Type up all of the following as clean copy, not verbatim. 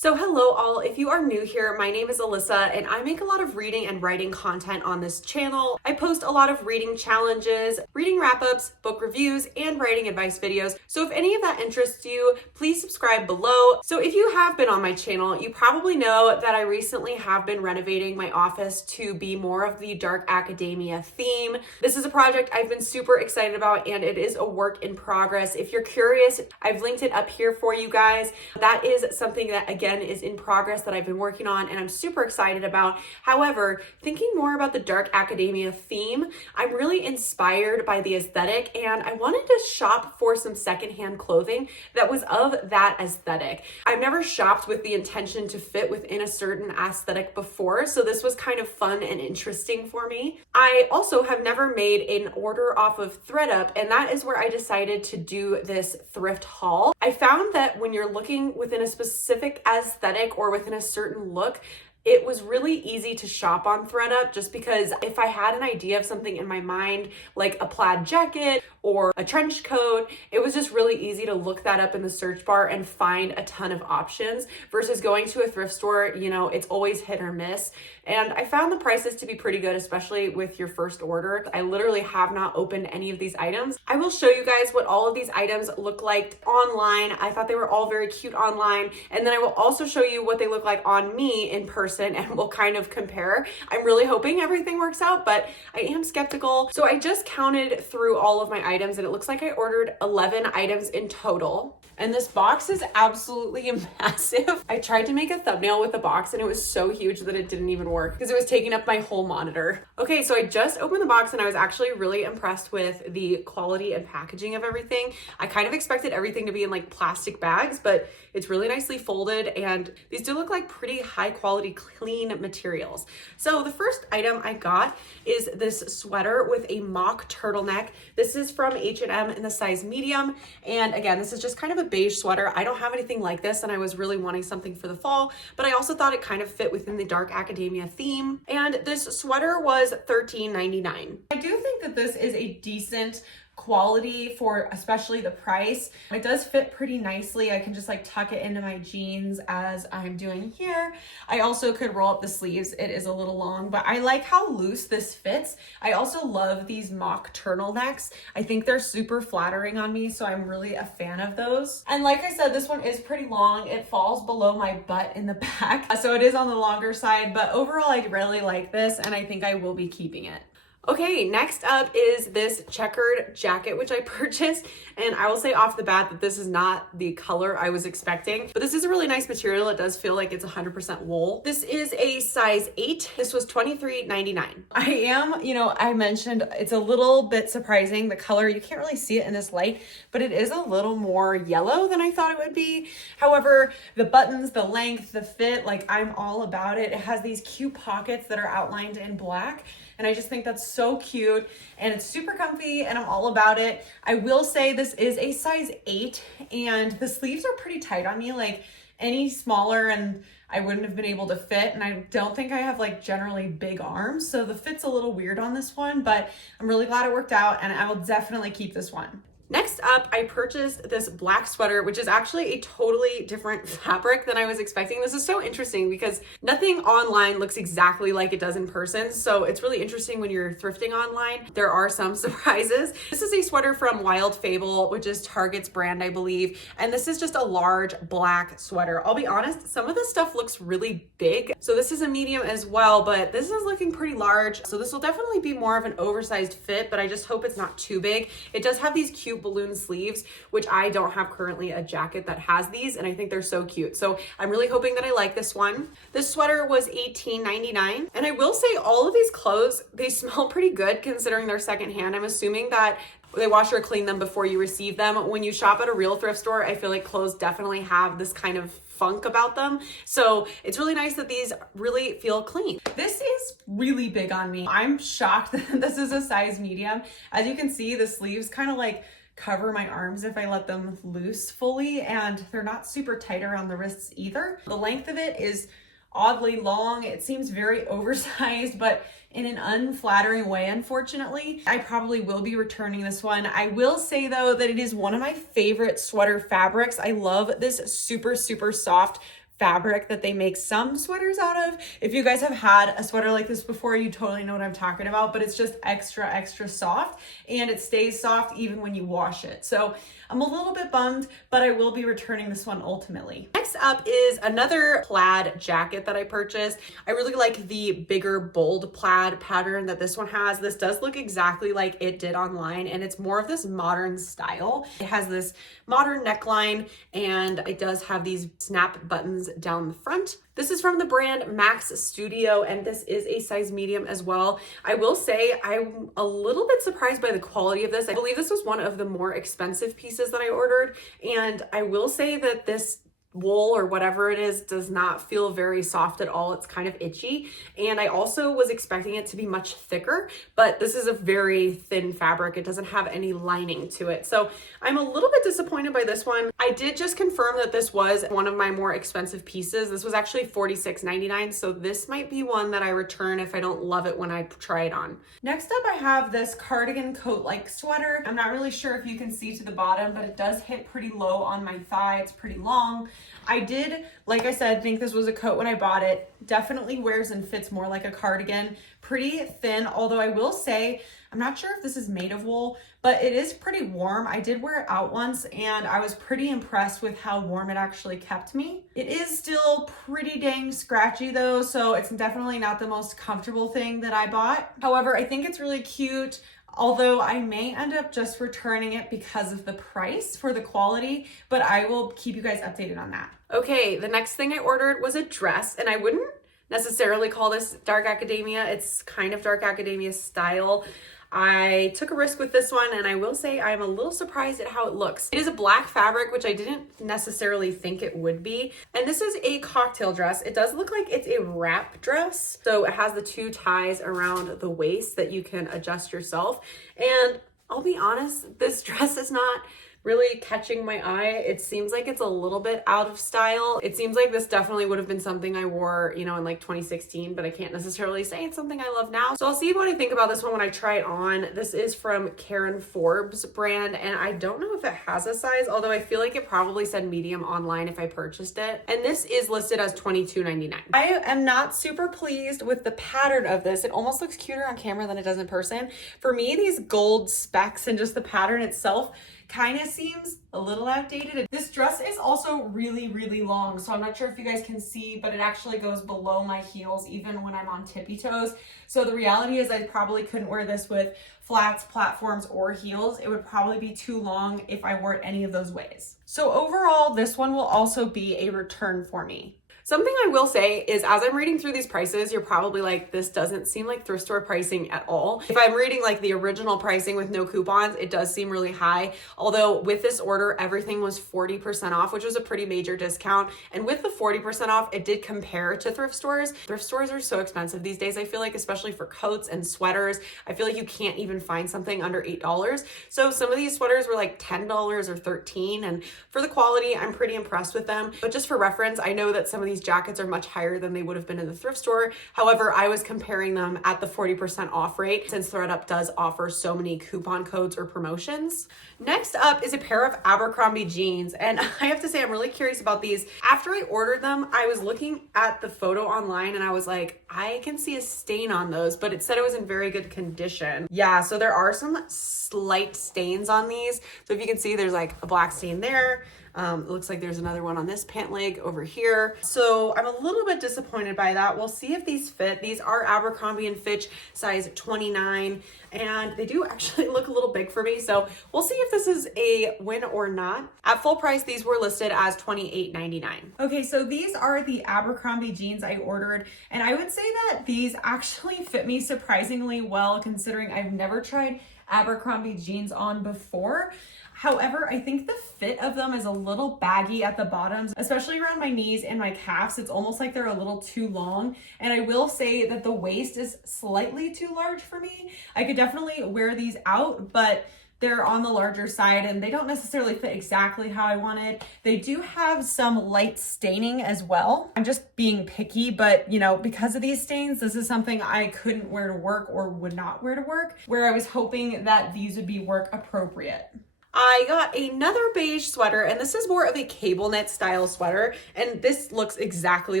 So hello all, if you are new here, my name is Alyssa and I make a lot of reading and writing content on this channel. I post a lot of reading challenges, reading wrap-ups, book reviews, and writing advice videos. So if any of that interests you, please subscribe below. So if you have been on my channel, you probably know that I recently have been renovating my office to be more of the dark academia theme. This is a project I've been super excited about and it is a work in progress. If you're curious, I've linked it up here for you guys. That is something that, again, is in progress that I've been working on and I'm super excited about. However, thinking more about the dark academia theme, I'm really inspired by the aesthetic and I wanted to shop for some secondhand clothing that was of that aesthetic. I've never shopped with the intention to fit within a certain aesthetic before, so this was kind of fun and interesting for me. I also have never made an order off of ThredUp, and that is where I decided to do this thrift haul. I found that when you're looking within a specific aesthetic or within a certain look, it was really easy to shop on ThredUp just because if I had an idea of something in my mind, like a plaid jacket or a trench coat, it was just really easy to look that up in the search bar and find a ton of options versus going to a thrift store. You know, it's always hit or miss. And I found the prices to be pretty good, especially with your first order. I literally have not opened any of these items. I will show you guys what all of these items look like online. I thought they were all very cute online. And then I will also show you what they look like on me in person and we'll kind of compare. I'm really hoping everything works out, but I am skeptical. So I just counted through all of my items and it looks like I ordered 11 items in total. And this box is absolutely massive. I tried to make a thumbnail with the box and it was so huge that it didn't even work because it was taking up my whole monitor. Okay, so I just opened the box and I was actually really impressed with the quality and packaging of everything. I kind of expected everything to be in like plastic bags, but it's really nicely folded and these do look like pretty high quality, clean materials. So the first item I got is this sweater with a mock turtleneck. This is from H&M in the size medium. And again, this is just kind of a beige sweater. I don't have anything like this and I was really wanting something for the fall, but I also thought it kind of fit within the dark academia theme. And this sweater was $13.99. I do think that this is a decent quality for especially the price. It does fit pretty nicely. I can just like tuck it into my jeans as I'm doing here. I also could roll up the sleeves. It is a little long, but I like how loose this fits. I also love these mock turtlenecks. I think they're super flattering on me, so I'm really a fan of those. And like I said, this one is pretty long. It falls below my butt in the back, so it is on the longer side, but overall I really like this and I think I will be keeping it. Okay, next up is this checkered jacket, which I purchased. And I will say off the bat that this is not the color I was expecting, but this is a really nice material. It does feel like it's 100% wool. This is a size 8. This was $23.99. I mentioned it's a little bit surprising. The color, you can't really see it in this light, but it is a little more yellow than I thought it would be. However, the buttons, the length, the fit, like I'm all about it. It has these cute pockets that are outlined in black. And I just think that's so cute and it's super comfy and I'm all about it. I will say this is a size 8 and the sleeves are pretty tight on me. Like any smaller and I wouldn't have been able to fit. And I don't think I have like generally big arms. So the fit's a little weird on this one, but I'm really glad it worked out and I will definitely keep this one. Next up, I purchased this black sweater, which is actually a totally different fabric than I was expecting. This is so interesting because nothing online looks exactly like it does in person. So it's really interesting when you're thrifting online. There are some surprises. This is a sweater from Wild Fable, which is Target's brand, I believe. And this is just a large black sweater. I'll be honest, some of this stuff looks really big. So this is a medium as well, but this is looking pretty large. So this will definitely be more of an oversized fit, but I just hope it's not too big. It does have these cute balloon sleeves, which I don't have currently a jacket that has these, and I think they're so cute. So I'm really hoping that I like this one. This sweater was $18.99. And I will say all of these clothes, they smell pretty good considering they're secondhand. I'm assuming that they wash or clean them before you receive them. When you shop at a real thrift store, I feel like clothes definitely have this kind of funk about them. So it's really nice that these really feel clean. This is really big on me. I'm shocked that this is a size medium. As you can see, the sleeves kind of like cover my arms if I let them loose fully, and they're not super tight around the wrists either. The length of it is oddly long. It seems very oversized, but in an unflattering way, unfortunately. I probably will be returning this one. I will say though that it is one of my favorite sweater fabrics. I love this super, super soft fabric that they make some sweaters out of. If you guys have had a sweater like this before, you totally know what I'm talking about, but it's just extra soft, and it stays soft even when you wash it. So I'm a little bit bummed, but I will be returning this one ultimately. Next up is another plaid jacket that I purchased. I really like the bigger, bold plaid pattern that this one has. This does look exactly like it did online, and it's more of this modern style. It has this modern neckline, and it does have these snap buttons down the front. This is from the brand Max Studio, and this is a size medium as well. I will say I'm a little bit surprised by the quality of this. I believe this was one of the more expensive pieces that I ordered, and I will say that this wool or whatever it is does not feel very soft at all. It's kind of itchy, and I also was expecting it to be much thicker, but this is a very thin fabric. It doesn't have any lining to it, so I'm a little bit disappointed by this one. I did just confirm that this was one of my more expensive pieces. This was actually $46.99, so this might be one that I return if I don't love it when I try it on. Next up, I have this cardigan coat-like sweater. I'm not really sure if you can see to the bottom, but it does hit pretty low on my thigh. It's pretty long. I did, like I said, think this was a coat when I bought it. Definitely wears and fits more like a cardigan. Pretty thin, although I will say, I'm not sure if this is made of wool, but it is pretty warm. I did wear it out once, and I was pretty impressed with how warm it actually kept me. It is still pretty dang scratchy though, so it's definitely not the most comfortable thing that I bought. However, I think it's really cute. Although I may end up just returning it because of the price for the quality, but I will keep you guys updated on that. Okay, the next thing I ordered was a dress, and I wouldn't necessarily call this dark academia. It's kind of dark academia style. I took a risk with this one, and I will say I'm a little surprised at how it looks. It is a black fabric, which I didn't necessarily think it would be. And this is a cocktail dress. It does look like it's a wrap dress. So it has the two ties around the waist that you can adjust yourself. And I'll be honest, this dress is not really catching my eye. It seems like it's a little bit out of style. It seems like this definitely would have been something I wore, you know, in like 2016, but I can't necessarily say it's something I love now. So I'll see what I think about this one when I try it on. This is from Karen Forbes brand, and I don't know if it has a size, although I feel like it probably said medium online if I purchased it. And this is listed as $22.99. I am not super pleased with the pattern of this. It almost looks cuter on camera than it does in person. For me, these gold specks and just the pattern itself kind of seems a little outdated. This dress is also really long, so I'm not sure if you guys can see, but it actually goes below my heels even when I'm on tippy toes. So the reality is I probably couldn't wear this with flats, platforms, or heels. It would probably be too long if I wore it any of those ways. So overall, this one will also be a return for me. Something I will say is, as I'm reading through these prices, you're probably like, this doesn't seem like thrift store pricing at all. If I'm reading like the original pricing with no coupons, it does seem really high. Although with this order, everything was 40% off, which was a pretty major discount. And with the 40% off, it did compare to thrift stores. Thrift stores are so expensive these days, I feel like, especially for coats and sweaters. I feel like you can't even find something under $8. So some of these sweaters were like $10 or $13. And for the quality, I'm pretty impressed with them. But just for reference, I know that some of these jackets are much higher than they would have been in the thrift store. However, I was comparing them at the 40% off rate since ThredUp does offer so many coupon codes or promotions. Next up is a pair of Abercrombie jeans, and I have to say I'm really curious about these. After I ordered them, I was looking at the photo online and I was like, I can see a stain on those, but it said it was in very good condition. Yeah, so there are some slight stains on these. So if you can see, there's like a black stain there. It looks like there's another one on this pant leg over here. So I'm a little bit disappointed by that. We'll see if these fit. These are Abercrombie & Fitch size 29, and they do actually look a little big for me. So we'll see if this is a win or not. At full price, these were listed as $28.99. Okay, so these are the Abercrombie jeans I ordered, and I would say that these actually fit me surprisingly well, considering I've never tried Abercrombie jeans on before. However, I think the fit of them is a little baggy at the bottoms, especially around my knees and my calves. It's almost like they're a little too long. And I will say that the waist is slightly too large for me. I could definitely wear these out, but they're on the larger side and they don't necessarily fit exactly how I wanted. They do have some light staining as well. I'm just being picky, but you know, because of these stains, this is something I couldn't wear to work or would not wear to work, where I was hoping that these would be work appropriate. I got another beige sweater, and this is more of a cable knit style sweater, and this looks exactly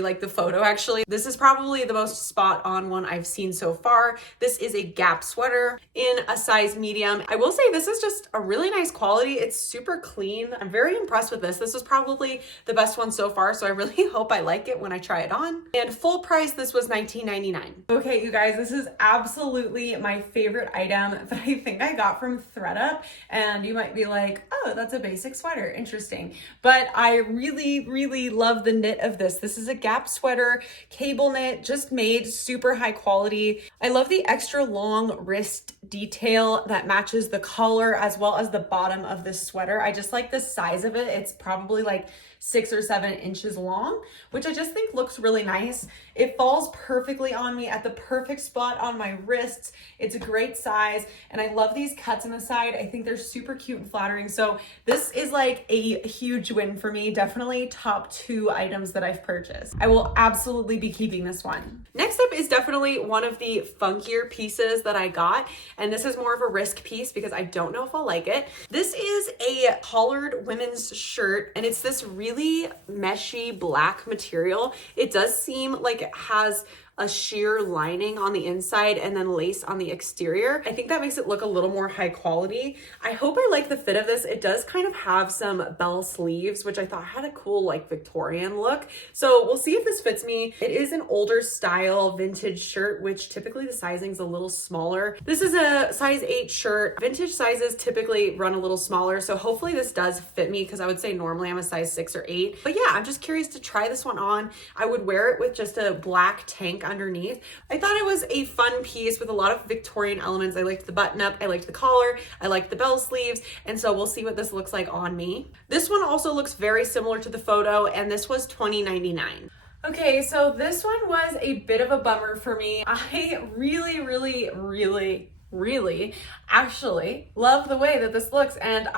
like the photo actually. This is probably the most spot on one I've seen so far. This is a Gap sweater in a size medium. I will say this is just a really nice quality. It's super clean. I'm very impressed with this. This was probably the best one so far, so I really hope I like it when I try it on. And full price, this was $19.99. Okay, you guys, this is absolutely my favorite item that I think I got from ThredUp, and you might be like, oh, that's a basic sweater, interesting. But I really love the knit of this. This is a Gap sweater, cable knit, just made super high quality. I love the extra long wrist detail that matches the collar as well as the bottom of this sweater. I just like the size of it. It's probably like 6 or 7 inches long, which I just think looks really nice. It falls perfectly on me at the perfect spot on my wrists. It's a great size, and I love these cuts in the side. I think they're super cute and flattering. So this is like a huge win for me. Definitely top 2 items that I've purchased. I will absolutely be keeping this one. Next up is definitely one of the funkier pieces that I got, and this is more of a risk piece because I don't know if I'll like it. This is a collared women's shirt, and it's this really meshy black material. It does seem like it has a sheer lining on the inside and then lace on the exterior. I think that makes it look a little more high quality. I hope I like the fit of this. It does kind of have some bell sleeves, which I thought had a cool like Victorian look. So we'll see if this fits me. It is an older style vintage shirt, which typically the sizing's a little smaller. This is a size 8 shirt. Vintage sizes typically run a little smaller, so hopefully this does fit me because I would say normally I'm a size 6 or 8. But yeah, I'm just curious to try this one on. I would wear it with just a black tank underneath. I thought it was a fun piece with a lot of Victorian elements. I liked the button up, I liked the collar, I liked the bell sleeves, and so we'll see what this looks like on me. This one also looks very similar to the photo, and this was $20.99. Okay, so this one was a bit of a bummer for me. I really actually love the way that this looks, and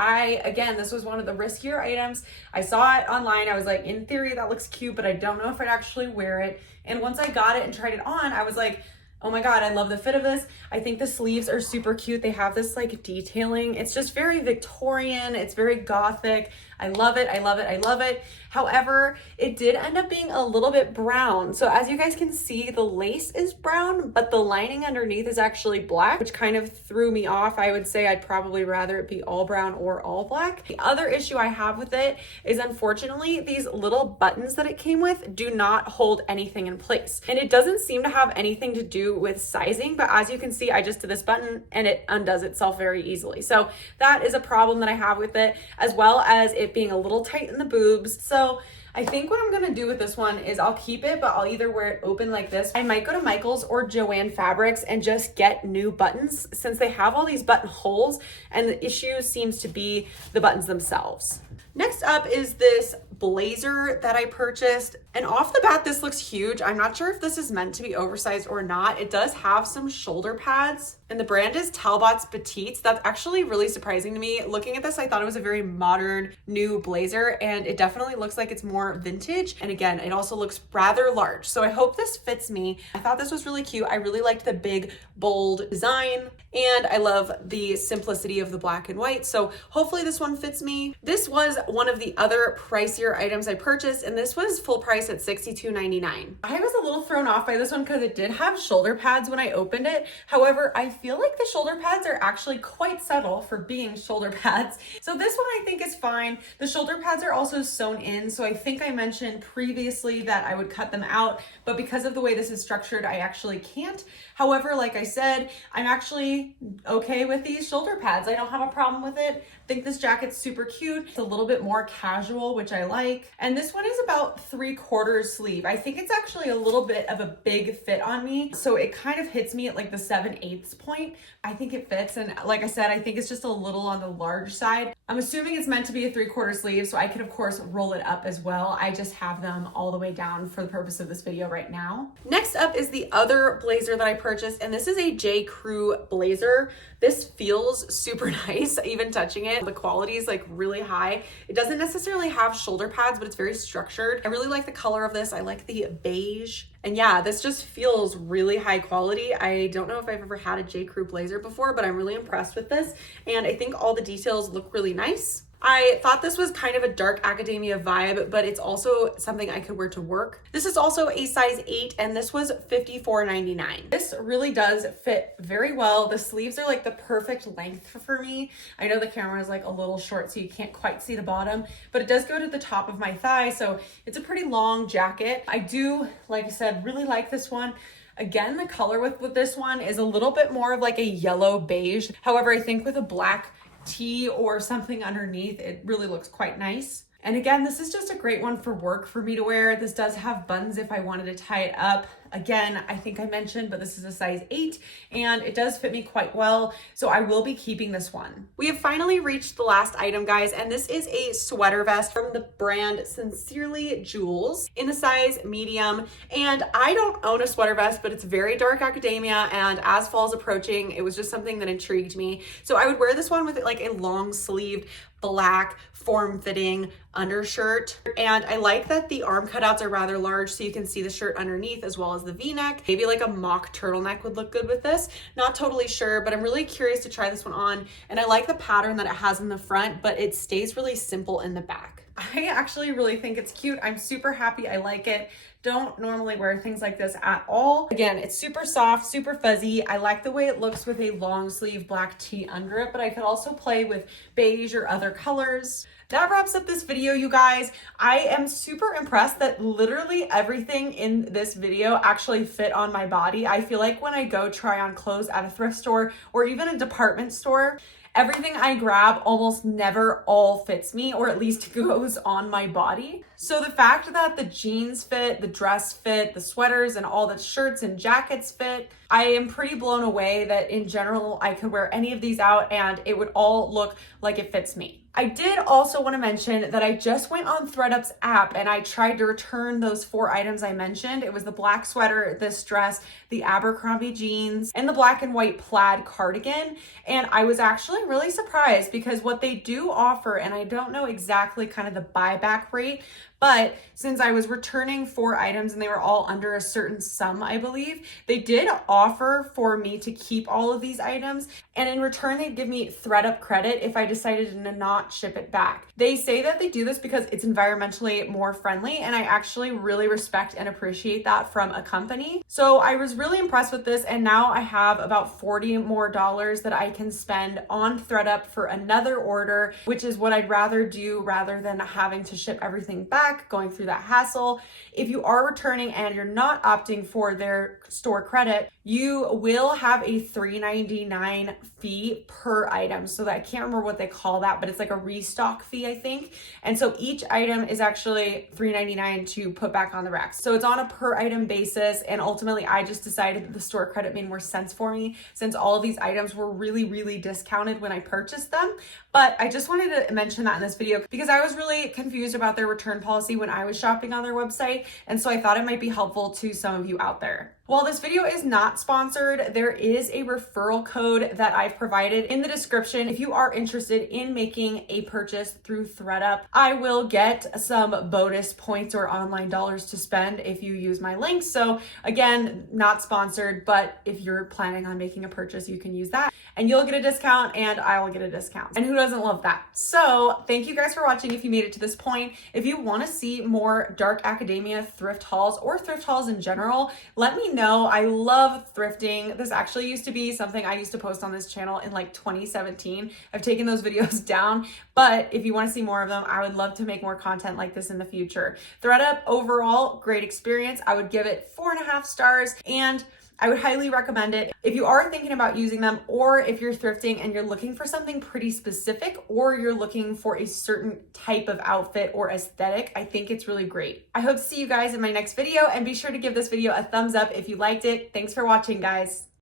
again, this was one of the riskier items. I saw it online. I was like, in theory that looks cute, but I don't know if I'd actually wear it. And once I got it and tried it on, I was like, oh my God, I love the fit of this. I think the sleeves are super cute. They have this like detailing. It's just very Victorian. It's very gothic. I love it. I love it. I love it. However, it did end up being a little bit brown. So as you guys can see, the lace is brown, but the lining underneath is actually black, which kind of threw me off. I would say I'd probably rather it be all brown or all black. The other issue I have with it is, unfortunately, these little buttons that it came with do not hold anything in place. And it doesn't seem to have anything to do with sizing, but as you can see, I just did this button and it undoes itself very easily. So that is a problem that I have with it, as well as it being a little tight in the boobs. So I think what I'm gonna do with this one is I'll keep it, but I'll either wear it open like this. I might go to Michael's or Joann Fabrics and just get new buttons, since they have all these button holes and the issue seems to be the buttons themselves. Next up is this blazer that I purchased, and off the bat this looks huge. I'm not sure if this is meant to be oversized or not. It does have some shoulder pads, and the brand is Talbot's Petites. That's actually really surprising to me. Looking at this, I thought it was a very modern new blazer, and it definitely looks like it's more vintage, and again, it also looks rather large, so I hope this fits me. I thought this was really cute. I really liked the big bold design, and I love the simplicity of the black and white, so hopefully this one fits me. This was one of the other pricier items I purchased, and this was full price at $62.99. I was a little thrown off by this one because it did have shoulder pads when I opened it. However, I feel like the shoulder pads are actually quite subtle for being shoulder pads. So this one I think is fine. The shoulder pads are also sewn in, so I think I mentioned previously that I would cut them out, but because of the way this is structured, I actually can't. However, like I said, I'm actually okay with these shoulder pads. I don't have a problem with it. I think this jacket's super cute. It's a little bit more casual, which I like. And this one is about 3/4 sleeve. I think it's actually a little bit of a big fit on me, so it kind of hits me at like the 7/8 point. I think it fits, and like I said, I think it's just a little on the large side. I'm assuming it's meant to be a 3/4 sleeve, so I could of course roll it up as well. I just have them all the way down for the purpose of this video right now. Next up is the other blazer that I purchased, and this is a J. Crew blazer. This feels super nice, even touching it. The quality is like really high. It doesn't necessarily have shoulder pads, but it's very structured. I really like the color of this. I like the beige And yeah, this just feels really high quality. I don't know if I've ever had a J. Crew blazer before, but I'm really impressed with this. And I think all the details look really nice. I thought this was kind of a dark academia vibe, but it's also something I could wear to work. This is also a size 8, and this was $54.99. This really does fit very well. The sleeves are like the perfect length for me. I know the camera is like a little short, so you can't quite see the bottom, but it does go to the top of my thigh, so it's a pretty long jacket. I do, like I said, really like this one. Again, the color with this one is a little bit more of like a yellow beige. However, I think with a black tee or something underneath, it really looks quite nice. And again, this is just a great one for work for me to wear. This does have buttons if I wanted to tie it up. Again, I think I mentioned, but this is a size 8 and it does fit me quite well. So I will be keeping this one. We have finally reached the last item, guys, and this is a sweater vest from the brand Sincerely Jules in the size medium. And I don't own a sweater vest, but it's very dark academia. And as fall's approaching, it was just something that intrigued me. So I would wear this one with like a long sleeved black form-fitting undershirt. And I like that the arm cutouts are rather large so you can see the shirt underneath as well as the V-neck. Maybe like a mock turtleneck would look good with this. Not totally sure, but I'm really curious to try this one on. And I like the pattern that it has in the front, but it stays really simple in the back. I actually really think it's cute. I'm super happy. I like it. Don't normally wear things like this at all. Again, it's super soft, super fuzzy. I like the way it looks with a long sleeve black tee under it, but I could also play with beige or other colors. That wraps up this video, you guys. I am super impressed that literally everything in this video actually fit on my body. I feel like when I go try on clothes at a thrift store or even a department store, everything I grab almost never all fits me, or at least goes on my body. So the fact that the jeans fit, the dress fit, the sweaters and all the shirts and jackets fit, I am pretty blown away that in general, I could wear any of these out and it would all look like it fits me. I did also want to mention that I just went on ThredUp's app and I tried to return those 4 items I mentioned. It was the black sweater, this dress, the Abercrombie jeans, and the black and white plaid cardigan. And I was actually really surprised because what they do offer, and I don't know exactly kind of the buyback rate, but since I was returning 4 items and they were all under a certain sum, I believe, they did offer for me to keep all of these items. And in return, they'd give me ThredUp credit if I decided to not ship it back. They say that they do this because it's environmentally more friendly. And I actually really respect and appreciate that from a company. So I was really impressed with this. And now I have about $40 more that I can spend on ThredUp for another order, which is what I'd rather do rather than having to ship everything back, going through that hassle. If you are returning and you're not opting for their store credit, you will have a $3.99 fee per item. So that I can't remember what they call that, but it's like a restock fee, I think. And so each item is actually $3.99 to put back on the rack. So it's on a per item basis. And ultimately, I just decided that the store credit made more sense for me since all of these items were really, really discounted when I purchased them. But I just wanted to mention that in this video because I was really confused about their return policy when I was shopping on their website. And so I thought it might be helpful to some of you out there. While this video is not sponsored, there is a referral code that I've provided in the description. If you are interested in making a purchase through ThredUp, I will get some bonus points or online dollars to spend if you use my link. So again, not sponsored, but if you're planning on making a purchase, you can use that and you'll get a discount and I will get a discount. And who doesn't love that? So thank you guys for watching if you made it to this point. If you want to see more dark academia thrift hauls or thrift hauls in general, let me know. I love thrifting. This actually used to be something I used to post on this channel in like 2017. I've taken those videos down, but if you want to see more of them, I would love to make more content like this in the future. ThredUp overall, great experience. I would give it 4.5 stars and I would highly recommend it. If you are thinking about using them or if you're thrifting and you're looking for something pretty specific or you're looking for a certain type of outfit or aesthetic, I think it's really great. I hope to see you guys in my next video and be sure to give this video a thumbs up if you liked it. Thanks for watching, guys.